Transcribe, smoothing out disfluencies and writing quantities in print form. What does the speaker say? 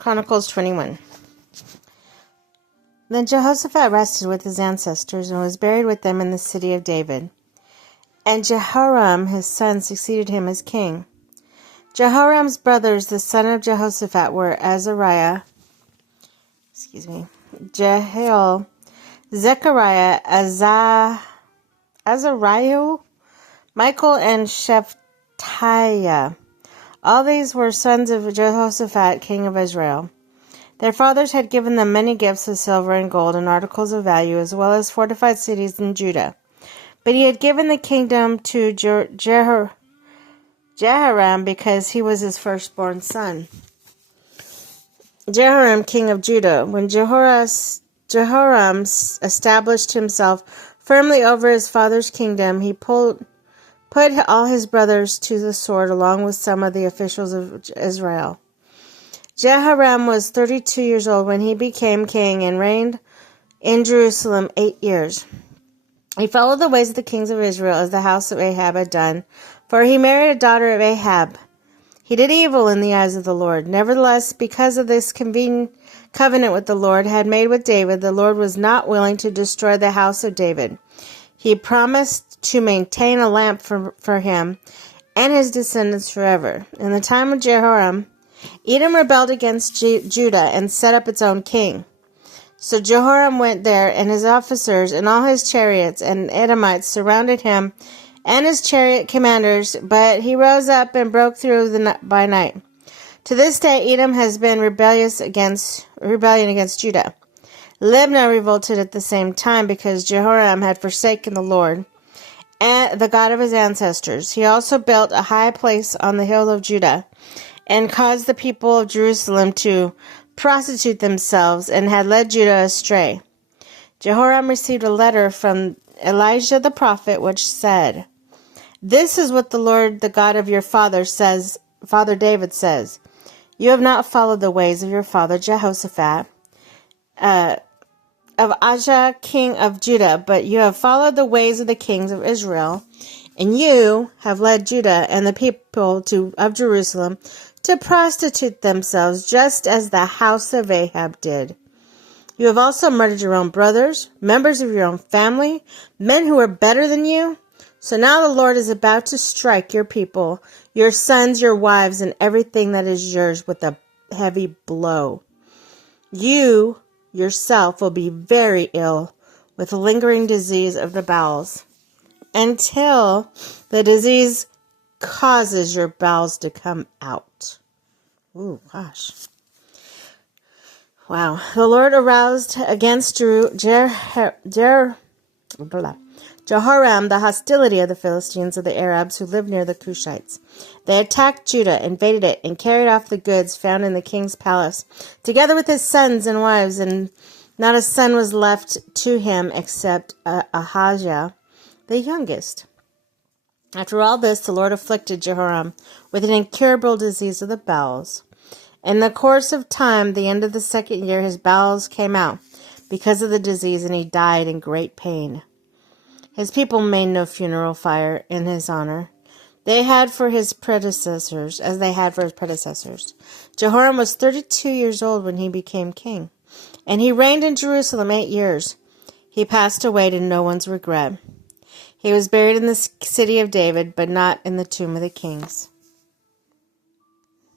Chronicles 21. Then Jehoshaphat rested with his ancestors and was buried with them in the city of David. And Jehoram his son succeeded him as king. Jehoram's brothers, the son of Jehoshaphat, were Jehiel, Zechariah, Azariah, Michael, and Shephatiah. All these were sons of Jehoshaphat, king of Israel. Their fathers had given them many gifts of silver and gold and articles of value, as well as fortified cities in Judah. But he had given the kingdom to Jehoram because he was his firstborn son. Jehoram, king of Judah. When Jehoram established himself firmly over his father's kingdom, he put all his brothers to the sword along with some of the officials of Israel. Jehoram was 32 years old when he became king and reigned in Jerusalem 8 years. He followed the ways of the kings of Israel as the house of Ahab had done, for he married a daughter of Ahab. He did evil in the eyes of the Lord. Nevertheless, because of this covenant with the Lord had made with David, the Lord was not willing to destroy the house of David. He promised to maintain a lamp for him and his descendants forever. In the time of Jehoram, Edom rebelled against Judah and set up its own king. So Jehoram went there, and his officers and all his chariots and Edomites surrounded him and his chariot commanders, but he rose up and broke through by night. To this day, Edom has been rebellion against Judah. Libnah revolted at the same time because Jehoram had forsaken the Lord, and the God of his ancestors. He also built a high place on the hill of Judah and caused the people of Jerusalem to prostitute themselves and had led Judah astray. Jehoram received a letter from Elijah the prophet, which said, "This is what the Lord, the God of your father David says. You have not followed the ways of your father Jehoshaphat, of Asa, king of Judah, but you have followed the ways of the kings of Israel, and you have led Judah and the people of Jerusalem to prostitute themselves, just as the house of Ahab did. You have also murdered your own brothers, members of your own family, men who are better than you. So now the Lord is about to strike your people, your sons, your wives, and everything that is yours with a heavy blow. You yourself will be very ill with lingering disease of the bowels, until the disease causes your bowels to come out." Ooh, gosh. Wow. The Lord aroused against Jehoram the hostility of the Philistines, of the Arabs who lived near the Cushites. They attacked Judah, invaded it, and carried off the goods found in the king's palace, together with his sons and wives, and not a son was left to him except Ahijah, the youngest. After all this, the Lord afflicted Jehoram with an incurable disease of the bowels. In the course of time, the end of the 2nd year, his bowels came out because of the disease, and he died in great pain. His people made no funeral fire in his honor. They had for his predecessors, as they had for his predecessors. Jehoram was 32 years old when he became king, and he reigned in Jerusalem 8 years. He passed away to no one's regret. He was buried in the city of David, but not in the tomb of the kings.